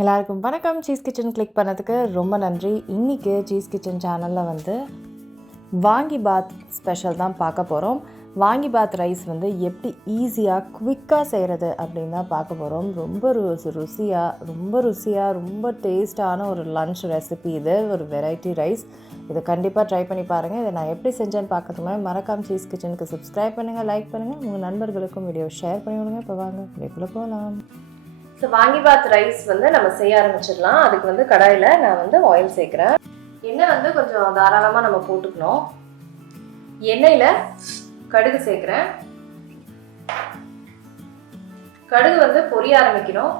எல்லாருக்கும் வணக்கம். Cheese kitchen click பண்ணதுக்கு ரொம்ப நன்றி. இன்றைக்கி சீஸ் கிச்சன் சேனலில் வந்து வாங்கி பாத் ஸ்பெஷல் தான் பார்க்க போகிறோம். வாங்கி பாத் ரைஸ் வந்து எப்படி ஈஸியாக குவிக்காக செய்கிறது அப்படின்னு தான் பார்க்க போகிறோம். ரொம்ப ருசியாக ரொம்ப டேஸ்டான ஒரு லன்ச் ரெசிபி இது. ஒரு வெரைட்டி ரைஸ். இதை கண்டிப்பாக ட்ரை பண்ணி பாருங்கள். இதை நான் எப்படி செஞ்சேன்னு பார்க்கறதுக்கு மறக்காம சீஸ் கிச்சனுக்கு சப்ஸ்கிரைப் பண்ணுங்கள், லைக் பண்ணுங்கள், உங்கள் நண்பர்களுக்கும் வீடியோ ஷேர் பண்ணி விடுங்க. இப்போ வாங்க வீடியோக்குள்ளே போகலாம். ஸோ வாங்கி பாத் ரைஸ் வந்து நம்ம செய்ய ஆரம்பிச்சிடலாம். அதுக்கு வந்து கடாயில் நான் வந்து ஆயில் சேர்க்குறேன். எண்ணெய் வந்து கொஞ்சம் தாராளமாக நம்ம போட்டுக்கணும். எண்ணெயில் கடுகு சேர்க்குறேன். கடுகு வந்து பொரிய ஆரம்பிக்கணும்.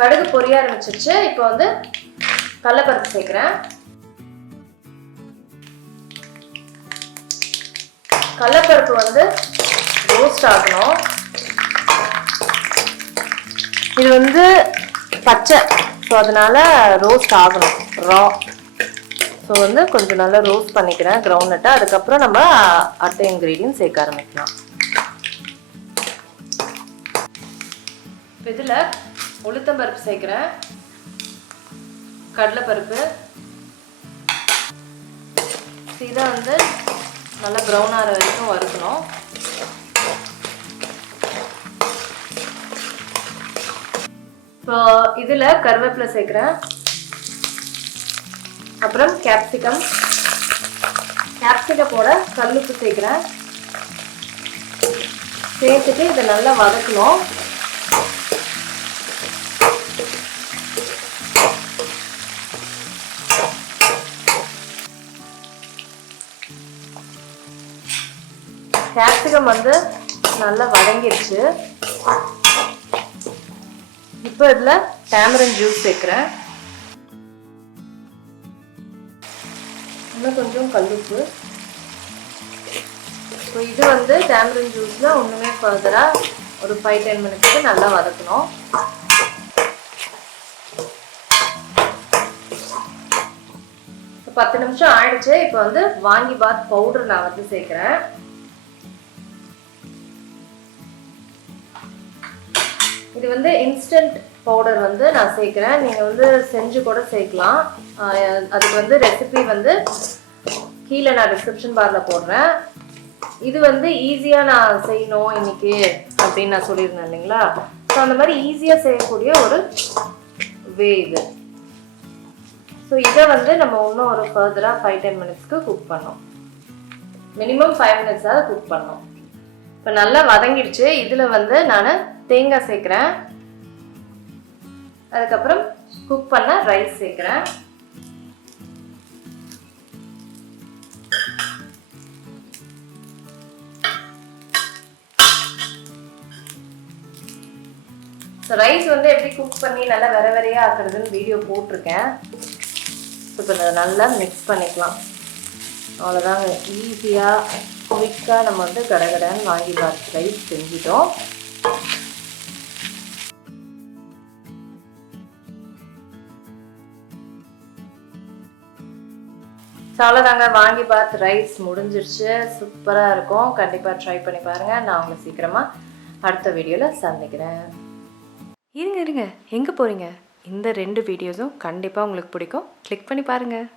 கடுகு பொரிய ஆரம்பிச்சிருச்சு. இப்போ வந்து கடலைப்பருப்பு சேர்க்குறேன். கடலைப்பருப்பு வந்து ரோஸ்ட் ஆகணும். இது வந்து பச்சை, ஸோ அதனால ரோஸ்ட் ஆகணும். ஸோ வந்து கொஞ்சம் நல்லா ரோஸ்ட் பண்ணிக்கிறேன் கிரவுண்ட்நட்டை. அதுக்கப்புறம் நம்ம அடுத்த இன்க்ரீடியன்ட் சேர்க்க ஆரம்பிக்கலாம். இதில் உளுத்தம்பருப்பு சேர்க்குறேன், கடலைப்பருப்பு. இதை வந்து நல்லா ப்ரௌன் ஆகிற வரைக்கும் வறுக்கணும். இப்போ இதில் கருவேப்பிலை சேர்க்குறேன். அப்புறம் கேப்சிகமோட கல்லுப்பு சேர்க்குறேன். சேர்த்துட்டு இதை நல்லா வதக்கணும். கேப்சிகம் வந்து நல்லா வதங்கிடுச்சு. இப்போ இதில் டேமரின் ஜூஸ் சேர்க்குறேன். இன்னும் கொஞ்சம் கல்லுப்பு. ஸோ இது வந்து டேமரின் ஜூஸில் ஒன்றுமே ஃபர்தராக ஒரு 5-10 மினிட்ஸுக்கு நல்லா வதக்கணும். இப்போ 10 நிமிஷம் ஆயிடுச்சு. இப்போ வந்து வாங்கி பாத் பவுடர் நான் வந்து சேர்க்குறேன். இது வந்து இன்ஸ்டன்ட் பவுடர் வந்து நான் சேர்க்குறேன். நீங்கள் வந்து செஞ்சு கூட சேர்க்கலாம். அதுக்கு வந்து ரெசிபி வந்து கீழே நான் டிஸ்கிரிப்ஷன் பாரில் போடுறேன். இது வந்து ஈஸியாக நான் செய்யணும் இன்னைக்கு அப்படின்னு நான் சொல்லியிருந்தேன் இல்லைங்களா? ஸோ அந்த மாதிரி ஈஸியாக செய்யக்கூடிய ஒரு வே இது. ஸோ இதை வந்து நம்ம இன்னும் ஒரு ஃபர்தராக 5-10 மினிட்ஸ்க்கு குக் பண்ணோம். மினிமம் 5 மினிட்ஸாவது குக் பண்ணோம். இப்போ நல்லா வதங்கிடுச்சு. இதில் வந்து நான் தேங்காய் சேர்க்குறேன். அதுக்கப்புறம் குக் பண்ண ரைஸ் சேர்க்குறேன். ஸோ ரைஸ் வந்து எப்படி குக் பண்ணி நல்லா வெரையாக ஆக்குறதுன்னு வீடியோ போட்டிருக்கேன். இப்போ நல்லா மிக்ஸ் பண்ணிக்கலாம். அவ்வளோதாங்க. ஈஸியாக குயிக்காக நம்ம வந்து கடகடன்னு வாங்கி பாத் ரைஸ் செஞ்சிட்டோம். அவ்வளோதாங்க, வாங்கி பாத் ரைஸ் முடிஞ்சிருச்சு. சூப்பராக இருக்கும். கண்டிப்பாக ட்ரை பண்ணி பாருங்கள். நான் உங்களை சீக்கிரமாக அடுத்த வீடியோவில் சந்திக்கிறேன். இருங்க எங்கே போகிறீங்க? இந்த 2 வீடியோஸும் கண்டிப்பாக உங்களுக்கு பிடிக்கும். கிளிக் பண்ணி பாருங்கள்.